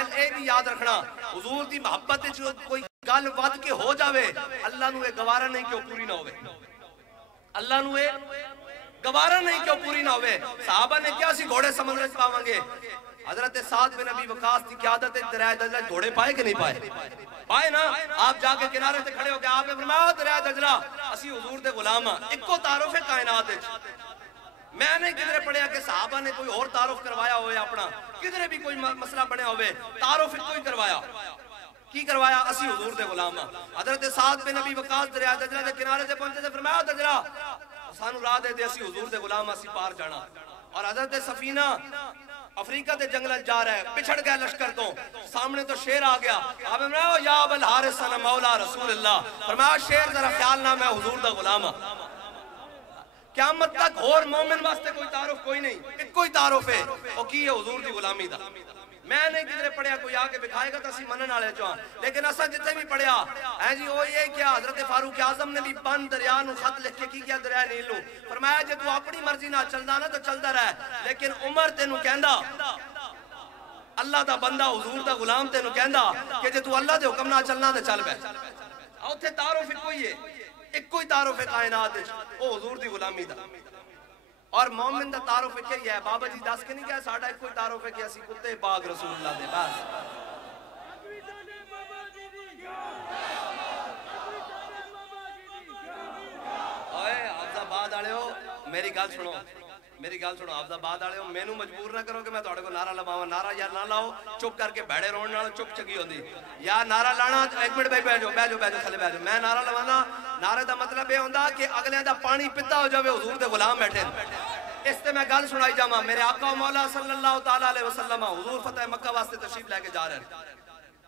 گل اے بھی یاد رکھنا حضور دی محبت جو کوئی گل ود کے ہو جاوے اللہ نو اے گوارا نہیں کہ پوری نہ ہوئے اللہ نو اے گوارا نہیں کہ پوری نہ ہوئے صحابہ نے کیا سی گھوڑے سمندر سے پاویں گے حضرت سعد بن ابی وقاص کی قیادت دریائے دجلہ گھوڑے پائے کہ نہیں پائے پائے نا آپ جا کے کنارے سے کھڑے ہو کے آپ نے فرمایا دریائے دجلہ اسی حضور دے غلام ہاں ایک کو تعارف ہے کائنات ہے میں نے کدھرے پڑھیا کہ صحابہ نے کوئی اور تعارف کروایا ہوئے اپنا کدھرے بھی کوئی مسئلہ بنیا ہوئے تعارف کوئی کروایا کی کروایا اسی حضور دے غلام ہاں حضرت سعد بن ابی وقاص دریائے دجلہ دے کنارے سے پہنچے سے فرمایا دجلہ سانو راہ دے دے اسی حضور دے غلام اسی پار جانا اور حضرت سفینہ افریقہ دے جنگل جا رہا ہے پچھڑ گیا لشکر تو سامنے تو شیر آ گیا آپ نے فرمایا یا ابا الحارث انا مولا رسول اللہ فرمایا شیر ذرا خیال نہ میں حضور دا غلام ہوں قیامت تک اور مومن واسطے کوئی تعارف کوئی نہیں ایک کوئی تعارف ہے وہ کی ہے حضور دی غلامی دا میں نے کدھرے پڑھیا کوئی آگے بکھائے گا تو اسی منن والے چاہاں لیکن اسا جتے بھی پڑھیا ہیں جی وہ یہ کیا حضرت فاروق اعظم نے بھی بند دریا نو خط لکھ کے کی کیا دریا نیل نو فرمایا جے تو اپنی مرضی نہ چلدا نا تو چلدا رہ لیکن عمر تینو کہندا اللہ دا بندہ حضور دا غلام تینو کہندا کہ جے تو اللہ دے حکم نہ چلنا تے چل بے اوتھے تعارف کوئی ہے ایک کوئی تعارف ہے کائنات او حضور دی غلامی دا اور مومن دا تعارف ہے کیا ہے بابا جی دس کے نہیں کیا ساڑھا ایک کوئی تعارف ہے کہ اسی کتے باغ رسول اللہ دے بس اوئے حافظ آباد آلے ہو میری گل سنو حافظ آباد آلے ہو میں نو مجبور نہ کرو کہ میں توڑے کو نعرہ لباؤں نعرہ یا نہ لاؤ چپ کر کے بیڑے رون نہ چپ چکی ہوندی یا نعرہ لانا ایک منٹ بیجو تھلے بیجو میں نعرہ لوانا نعرہ دا مطلب یہ ہوندہ کہ اگلے دا پانی پتا ہو جاوے حضور دے غلام بیٹھے اس سے میں گل سنائی جاما میرے آقا و مولا صلی اللہ تعالیٰ علیہ وسلم حضور فتح مکہ واسطے تشریف لے کے جا رہے ہیں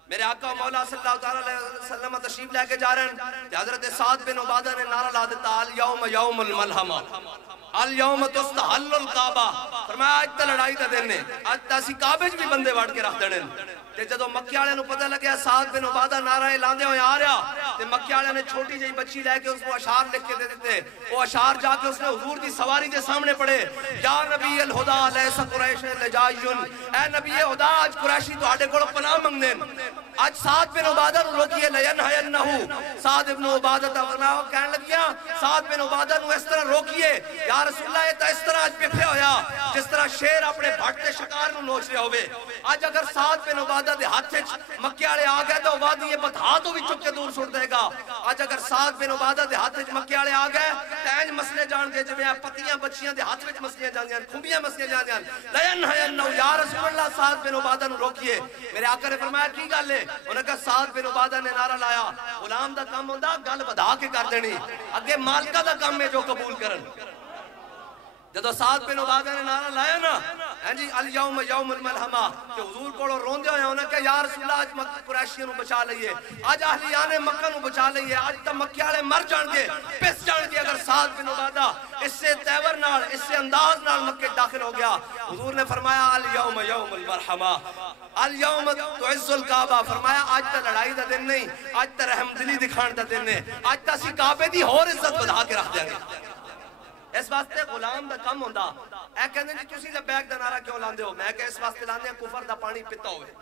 میرے آقا و مولا صلی اللہ تعالیٰ علیہ وسلم تشریف لے کے جا رہے ہیں حضرت سعد بن عبادہ نے نعرہ لا دیتا الیوم یوم الملحمہ الیوم تستحل القعبہ فرمایا آج تا لڑائی تا دینے آج تا اسی کعبے بھی بندے وڑ کے رکھ دینے تے جدو مکہ والے نو پتہ لگیا سعد بن عبادہ نعرہ لاندے ہوئے آ رہا تے مکہ والے نے چھوٹی جئی بچی لے کے اس کو اشعار لکھ کے دے دیتے وہ اشعار جا کے اس نے حضور دی سواری دے سامنے پڑھے یا نبی الہدا لیس قریش لجائیون اے نبی خدا آج قریشی تو آڑے کوڑ پناہ منگنے آج سعد بن عبادہ نو روکیے لینہینہو سعد بن عبادہ تا فرمایا کہنے لگیا سعد بن عبادہ نو اس طرح روکیے یا رسول اللہ یہ تا اس طرح آج پکھے ہویا جس طرح شیر اپنے بھٹتے شکار نو نوچ رہے ہوئے آج اگر سعد بن عبادہ دے ہاتھ مکہ والے آ گئے تو وادی یہ بتا تو بھی چپ کے دور چھوڑ دے گا آج اگر سعد بن عبادہ دے ہاتھ مکہ والے آ گئے تینج مسئلے جان دے جب پتیاں بچیاں دے ہاتھ مسئلے جان دیاں کھمبیاں مسئلے جان دیاں لینہینہو یا رسول اللہ سعد بن عبادہ نو روکیے میرے آقا نے فرمایا کی گل ہے انہوں نے کہا سعد بن عبادہ نے نعرہ لایا غلام دا کام ہوندا گل بدا کے کر دینی اگے مالکہ دا کام ہے جو قبول کرن جدو سعد بن عبادہ نے نعرہ لایا نا جی الیوم یوم الملحمہ کہ حضور کوڑو روندے ہوئے انہوں نے کہا یا رسول اللہ آج قریشیوں نو بچا لئیے آج اہلیان مکہ نو بچا لئیے آج تا مکہ والے مر جان گے پس جان گے اگر سعد بن عبادہ اس سے تیور نال اس سے انداز نال مکہ داخل ہو گیا حضور نے فرمایا الیوم یوم المرحمہ الیوم تعز القعبہ فرمایا آج تا لڑائی دا دن نہیں آج تا رحم دلی دکھان دا دن نہیں آج تا سی کعبے دی اور عزت بدا کے رکھ دیں گے اس واسطے غلام دا کم ہوندا اے کہندے جی تسی لبیک دا نعرہ کیوں لاندے ہو میں کہ اس واسطے لاندے ہیں کفر دا پانی پیتا ہوئے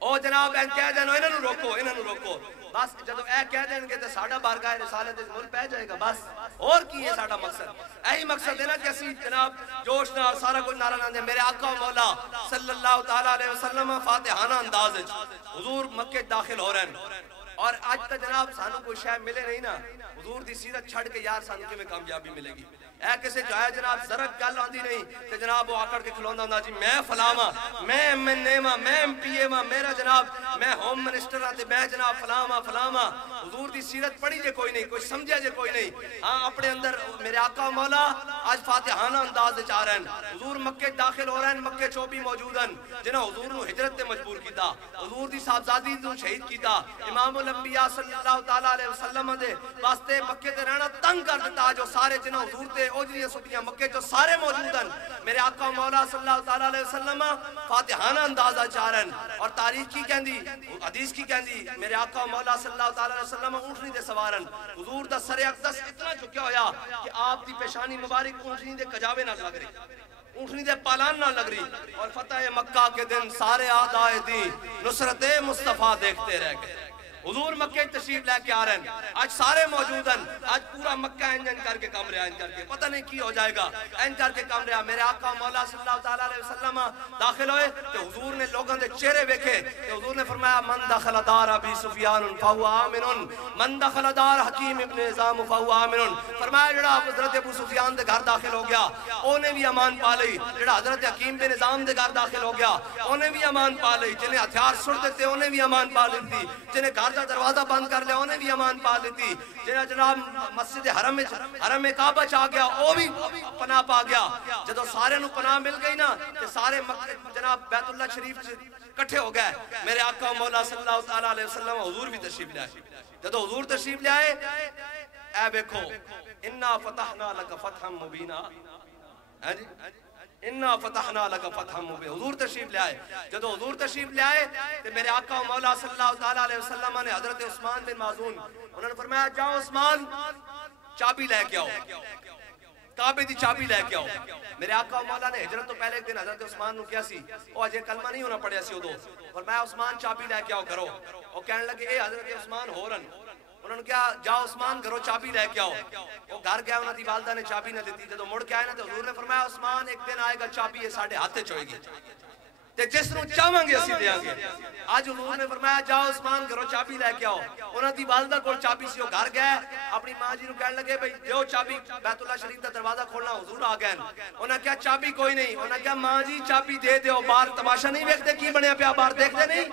او جناب اے کہہ دینو انہاں نو روکو بس جدو اے کہہ دیں گے تے ساڈا بارگاہ رسالت دے مل پہ جائے گا بس اور کی ہے ساڈا مقصد یہی مقصد ہے نا کہ اسی جناب جوش نال سارا کچھ نعرہ لاندے میرے آقا و مولا صلی اللہ تعالیٰ علیہ وسلم فاتحانہ انداز حضور مکہ داخل ہو رہے ہیں اور آج تا جناب سانو کوئی شاہ ملے نہیں نا حضور دی سیرت چھڑ کے یار سانو کے میں کامیابی ملے گی اے کسے جو ہے جناب ذرک گل آندی نہیں کہ جناب وہ آکڑ کے کھلوندہ ہوندہ جی میں فلاما میں ایم این اے ما میں ایم پی اے ما میرا جناب میں ہوم منسٹر آتے میں جناب فلاما حضور دی سیرت پڑھی جے کوئی نہیں کوئی سمجھے جے کوئی نہیں ہاں اپنے اندر میرے آقا مولا آج فاتحانہ انداز دے چاہ رہے ہیں حضور مکہ داخل ہو رہے ہیں مکہ چوبی موجود ہیں جنہاں حضور نو ہجرت تے مجبور کیتا حضور دی صاحبزادی نو شہید کیتا امام الانبیاء صلی اللہ تعالیٰ علیہ وسلم دے واسطے مکہ تے رہنا تنگ کر دیتا جو سارے جنہاں حضور تے اوجریاں سٹیاں مکہ جو سارے موجود ہیں میرے آقا مولا صلی اللہ تعالیٰ علیہ وسلم فاتحانہ اندازہ چاہ رہے ہیں اور تاریخ کی کہندی حدیث کی کہندی میرے آقا مولا صلی اللہ تعالیٰ علیہ وسلم اونٹنی دے سوارن حضور دا سر اقدس اتنا چکیا ہویا کہ آپ دی پیشانی مبارک اونٹنی دے کجاوے نہ لگ رہی اونٹنی دے پالان نہ لگ رہی، اور فتح مکہ کے دن سارے آدائے دین نصرت مصطفیٰ دیکھتے رہ گئے۔ حضور مکہ تشریف لے کے آ رہے ہیں، آج سارے موجود ہیں، آج پورا مکہ انجن کر کے کام رہا، انجن کر کے پتہ نہیں کی ہو جائے گا، انجن کر کے کام رہا۔ میرے آقا مولا صلی اللہ علیہ وسلم داخل ہوئے تو حضور نے لوگوں دے چہرے ویکھے تو حضور نے فرمایا من دخل دار ابی سفیان فہو آمن، من دخل دار حکیم ابن نظام فہو آمن۔ فرمایا جڑا حضرت ابو سفیان دے گھر داخل ہو گیا انہیں بھی امان پا لئی، جڑا حضرت حکیم بن نظام دے گھر داخل ہو گیا انہیں بھی امان پا لئی، جنہیں ہتھیار سٹ دیتے انہیں بھی امان پا لیتی، جنہیں گھر دا دروازہ بند کر لیا انہیں بھی امان پا لیتی، جنہیں جناب مسجد حرم کعبہ چاہ گیا وہ بھی پناہ پا گیا۔ جدو سارے نو پناہ مل گئی نا کہ سارے جناب بیت اللہ شریف کٹھے ہو گئے، میرے آقا مولا صلی اللہ علیہ وسلم حضور بھی تشریف لے آئے۔ جدو حضور تشریف لے آئے اے بیکھو انا فتحنا لک فتحا مبینا، انا فتحنا لک فتحا مبینا، حضور تشریف لے آئے۔ جدو حضور تشریف لے آئے تو میرے آقا مولا صلی اللہ علیہ وسلم نے حضرت عثمان بن معذون انہوں نے فرمایا جاؤ عثمان چابی لے کے آؤ، کعبے دی چابی لے کے آؤ۔ میرے آقا مولا نے ہجرت تو پہلے ایک دن حضرت عثمان نو کیا سی او اجے کلمہ نہیں ہونا پڑیا سی ادو، فرمایا عثمان چابی لے کے آؤ کرو، وہ کہنے لگے اے حضرت عثمان ہو رن، انہوں نے کہا جاؤ عثمان گھروں چابی لے کے آؤ۔ وہ گھر گیا انہوں دی والدہ نے چابی نہ دیتی، جدو مڑ کے آئے نا تو حضور نے فرمایا عثمان ایک دن آئے گا چابی یہ ساڑھے ہاتھے چوئے گی تے جس نو چاہاں گے اسی دیاں گے۔ آج حضور نے فرمایا جاؤ عثمان گھروں چابی لے کے آؤ، انہوں دی والدہ کو چابی سی، وہ گھر گئے اپنی ماں جی نو کہنے لگے بھئی دیو چابی بیت اللہ شریف دا دروازہ کھولنا، حضور آ گئے، انہوں نے کہا چابی کوئی نہیں، انہوں نے کہا ماں جی چابی دے دیو، باہر تماشا نہیں ویکھتے کی بنیا پیا، باہر دیکھتے نہیں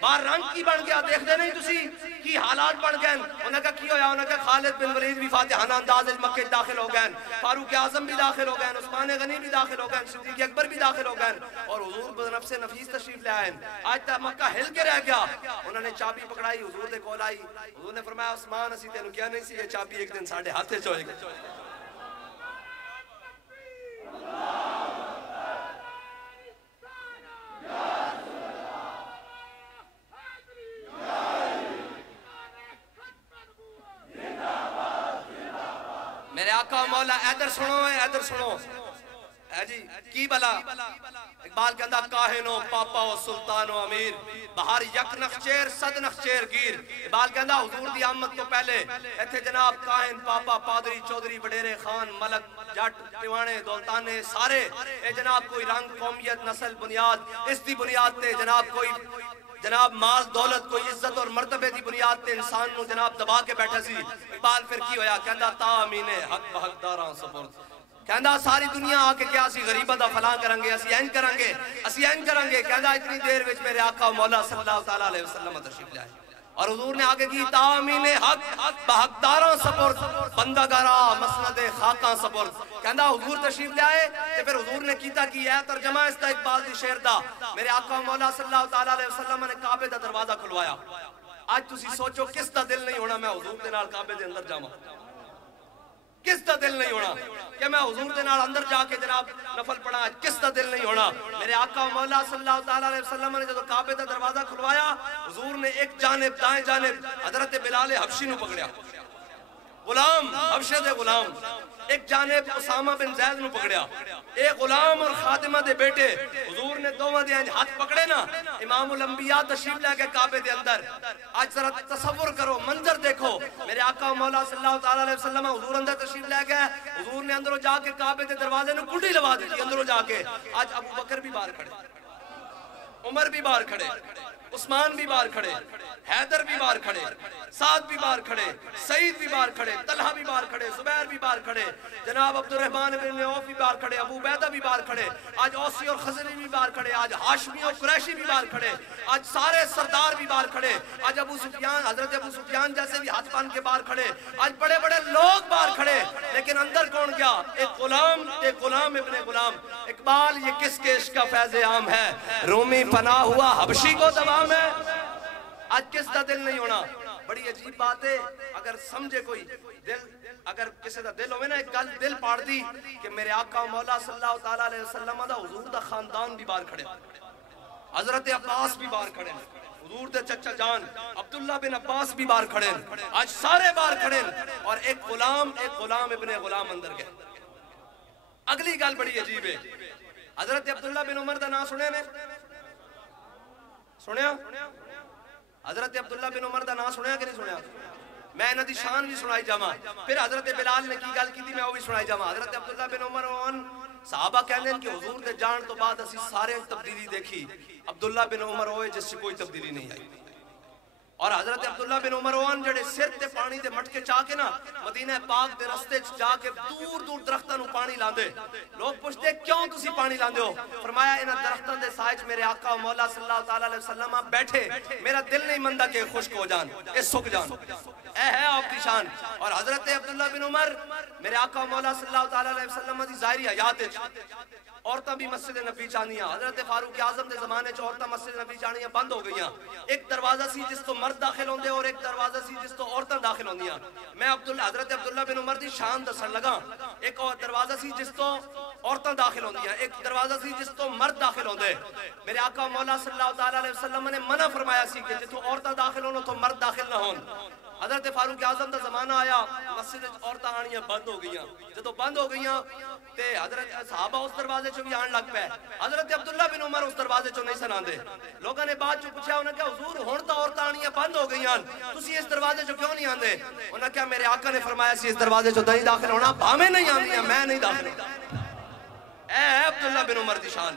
باہر رنگ کی بن گیا، دیکھتے نہیں تسی کی حالات بن گئے۔ انہوں نے کہا کی ہویا، انہوں نے کہا خالد بن ولید بھی فاتحانہ انداز مکہ داخل ہو گئے، فاروق اعظم بھی داخل ہو گئے، عثمان غنی بھی داخل ہو گئے، صدیق اکبر بھی داخل ہو گئے، اور حضور بنفس نفیس تشریف لے آئے۔ آج تک مکہ ہل کے رہ گیا، انہوں نے چابی پکڑائی حضور دے کول آئی، حضور نے فرمایا عثمان اسی تینوں کیا نہیں سی یہ چابی ایک دن ساڑھے ہاتھے چوئے گا۔ میرے آقا مولا ادھر سنو ادھر سنو جی کی بلا اقبال کہندہ کاہن و پاپا و سلطان و امیر بہار یک نخچیر صد نخچیر گیر۔ اقبال کہندہ حضور دی آمد تو پہلے ایتھے جناب کاہن پاپا پادری چودری وڈیرے خان ملک جٹ ٹیوانے دولتانے سارے اے جناب کوئی رنگ قومیت نسل بنیاد اس دی بنیاد تے جناب کوئی جناب مال دولت کوئی عزت اور مرتبے دی بنیاد تے انسان نو جناب دبا کے بیٹھا سی۔ اقبال پھر کی ہویا کہندہ تا امین حق بحق داران سپرد، کہندہ ساری دنیا آکے کیا اسی غریبہ دا فلان کرنگے اسی این کرنگے کہندہ اتنی دیر وچ میرے آقا مولا صلی اللہ علیہ وسلم تشریف لائے اور حضور نے آگے کی تامین حق بحقداراں سپرد بندہ گارا مسند خاکاں سپرد۔ کہندہ حضور تشریف لے آئے تو پھر حضور نے کیتا کی ہے ترجمہ اس دا اقبال دی شعر دا، میرے آقا مولا صلی اللہ علیہ وسلم نے کعبے دا دروازہ کھلوایا۔ آج تسی سوچو کس دا دل نہیں ہونا میں حضور دے نال کعبے دے اندر جاواں، کس دا دل نہیں ہونا کہ میں حضور دے نال اندر جا کے جناب نفل پڑھا، کس دا دل نہیں ہونا۔ میرے آقا مولا صلی اللہ علیہ وسلم نے جب کعبے دا دروازہ کھلوایا حضور نے ایک جانب دائیں جانب حضرت بلال حبشی نو پکڑیا، غلام حبشے دے غلام، ایک جانب اسامہ بن زید نو پکڑیا، ایک غلام اور خادمہ دے بیٹے حضور نے دوواں دے ہاتھ پکڑے نا، امام الانبیاء تشریف لے کے کعبے دے اندر۔ آج ذرا تصور کرو منظر دیکھو، میرے آقا مولا صلی اللہ علیہ وسلم حضور اندر تشریف لے گئے، حضور نے اندروں جا کے کعبے دے دروازے نو کنڈی لوا دی اندروں جا کے۔ آج ابو بکر بھی باہر کھڑے، عمر بھی باہر کھڑے، عثمان بھی باہر کھڑے، حیدر بھی باہر کھڑے، سعد بھی باہر کھڑے، سعید بھی باہر کھڑے، طلحہ بھی باہر کھڑے، زبیر بھی باہر کھڑے، جناب عبد الرحمن بن عوف بھی باہر کھڑے، ابو عبیدہ بھی باہر کھڑے، آج اوسی اور خزری بھی باہر کھڑے، آج ہاشمی اور قریشی بھی باہر کھڑے، آج سارے سردار بھی باہر کھڑے، آج ابو سفیان حضرت ابو سفیان جیسے بھی ہاتھ پان کے باہر کھڑے، آج بڑے بڑے لوگ باہر کھڑے، لیکن اندر کون گیا؟ ایک غلام ابن غلام۔ اقبال یہ کس کے عشق کا فیض عام ہے، رومی پناہ ہوا حبشی کو دوام ہے۔ آج کس دا دل نہیں ہونا؟ بڑی عجیب بات ہے، اگر سمجھے کوئی دل، اگر کسی دا دل ہوئے نا ایک گل دل پاڑ دی کہ میرے آقا مولا صلی اللہ علیہ وسلم دا حضور دا خاندان بھی باہر کھڑے، حضرت عباس بھی باہر کھڑے، حضور دے چچا جان عبداللہ بن عباس بھی باہر کھڑے، آج سارے باہر کھڑے، اور ایک غلام ابن غلام اندر گئے۔ اگلی گل بڑی عجیب ہے، حضرت عبداللہ بن عمر دا نام سنے نے؟ سنیا؟ حضرت عبداللہ بن عمر دا نام سنیا کہ نہیں سنیا؟ میں انہاں دی شان بھی سنائی جاواں، پھر حضرت بلال نے کی گل کی تھی میں وہ بھی سنائی جاواں۔ حضرت عبداللہ بن عمر صحابہ کہنے کہ حضور دے جان تو بعد اسی سارے تبدیلی دیکھی، عبداللہ بن عمر ہوئے جس سے کوئی تبدیلی نہیں آئی۔ اور حضرت عبداللہ بن عمر جڑے سر تے پانی تے مٹکے چاہ کے نا مدینہ پاک دے رستے جا کے دور دور درختاں نو پانی لاندے، لوگ پوچھتے کیوں تسی پانی لاندے ہو؟ فرمایا انہاں درختاں دے سائے میرے آقا و مولا صلی اللہ تعالی علیہ وسلم بیٹھے، میرا دل نہیں مندا کہ خشک ہو جان، اے سک جان، اے ہے آپ کی شان۔ اور حضرت عبداللہ بن عمر میرے آقا و مولا صلی اللہ تعالی علیہ وسلم دی ظاہری حیات وچ عورتاں بھی مسجد نبی چاندیاں، حضرت فاروق اعظم دے زمانے چ عورتاں مسجد نبی چاندیاں بند ہو گئیاں، ایک دروازہ سی جس تو مرد داخل ہوندے اور ایک دروازہ سی جس تو عورتاں داخل ہوندیاں۔ میں حضرت عبداللہ بن عمر دی شان دسن لگا، ایک دروازہ سی جس تو عورتاں داخل ہوندیاں، ایک دروازہ سی جس تو مرد داخل ہوندے۔ میرے آقا مولا صلی اللہ تعالی علیہ وسلم نے منع فرمایا سی کہ جتوں عورتاں داخل ہون تو مرد داخل نہ ہون۔ حضرت فاروق اعظم دا زمانہ آیا، مسجد عورتاں آنیاں بند ہو گئیاں، جدوں بند ہو گئیاں تے حضرت صحابہ اس دروازے چوں بھی آن لگ پے، حضرت عبداللہ بن عمر اس دروازے چوں نہیں سن آندے۔ لوگاں نے بعد چوں پوچھا، انہاں کہا حضور ہن تاں عورتاں آنیاں بند ہو گئیاں، تسی اس دروازے چوں کیوں نہیں آندے؟ انہاں کہا میرے آقا نے فرمایا سی اس دروازے چوں نہیں داخل ہونا، بھاویں نہیں آندیاں میں نہیں داخل ہونا۔ اے عبداللہ بن عمر دی شان۔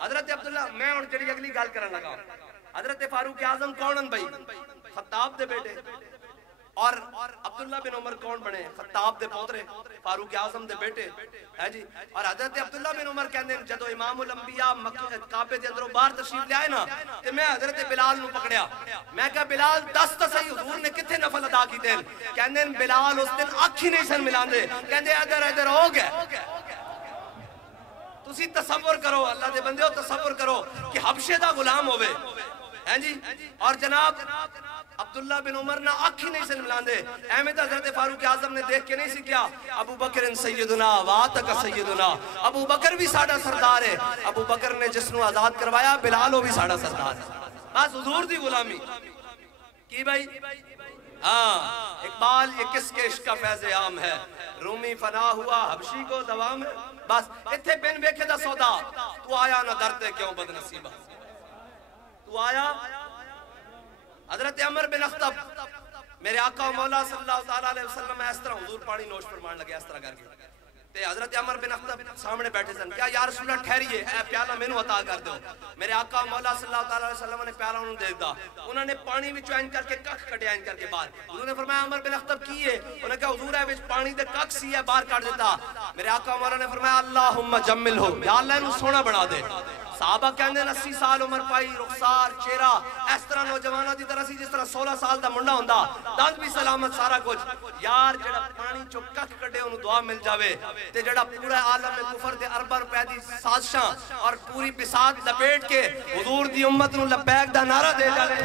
حضرت عبداللہ میں ہن جڑی اگلی گل کرن لگا، حضرت فاروق اعظم کون ہیں بھائی؟ خطاب دے بیٹے۔ اور عبداللہ بن عمر کون بنے؟ خطاب دے پوترے، فاروق اعظم دے بیٹے ہے جی۔ اور حضرت عبداللہ بن عمر کہندے جدو امام الانبیاء کعبے دے اندروں باہر تشریف لے آئے نا تے میں حضرت بلال نو پکڑیا، میں کہا بلال دس تے صحیح حضور نے کتھے نفل ادا کیتے؟ کہندے بلال اس دن اکھ ہی نہیں سن ملاندے، کہندے ادھر ادھر ہو گئے۔ تسی تصور کرو، اللہ دے بندے ہو تصور کرو کہ حبشے دا غلام ہوئے ہیں جی، اور جناب عبداللہ بن عمر نہ آنکھ ہی نہیں سن ملاندے۔ احمد حضرت فاروق اعظم نے دیکھ کے نہیں سی کیا ابو بکر سیدنا واتک سیدنا، ابو بکر بھی ساڑا سردار ہے، ابو بکر نے جس نو آزاد کروایا بلالو بھی ساڑا سردار ہے، بس حضور دی غلامی کی بھائی۔ ہاں اقبال یہ کس کے عشق کا فیض عام ہے، رومی فنا ہوا حبشی کو دوام ہے، بس اتھے بن بیکھے دا سودا، تو آیا نہ درتے کیوں بد نصیبہ، تو آیا۔ حضرت عمر بن اخطب میرے آقا و مولا صلی اللہ علیہ وسلم اس طرح حضور پانی نوش فرمان لگے اس طرح کر کے تے حضرت عمر بن اخطب سامنے بیٹھے سن، کیا یا رسول اللہ ٹھہریے، اے پیالہ میں نو عطا کر دو۔ میرے آقا و مولا صلی اللہ علیہ وسلم نے پیالہ انہوں دے دا، انہوں نے پانی وچ این کر کے ککھ کٹیا این کر کے باہر، حضور نے فرمایا عمر بن اخطب کیے؟ انہوں نے کہا حضور ہے وچ پانی دے ککھ سی ہے باہر کٹ دیتا۔ میرے آقا و مولا نے فرمایا اللہم جمل ہو، یا اللہ انہوں سونا بنا دے۔ صحابہ کہندے 80 سال عمر پائی، رخسار چہرہ اس طرح نوجوانہ دی طرح سی جس طرح 16 سال دا منڈا ہوندا، دند بھی سلامت سارا کچھ۔ یار جڑا پانی چو ککھ کٹے انہوں دعا مل جاوے تے جڑا پورا عالم کفر دے اربع روپے دی سازشاں اور پوری بساط لپیٹ کے حضور دی امت نو لبیک دا نعرہ دے جاوے۔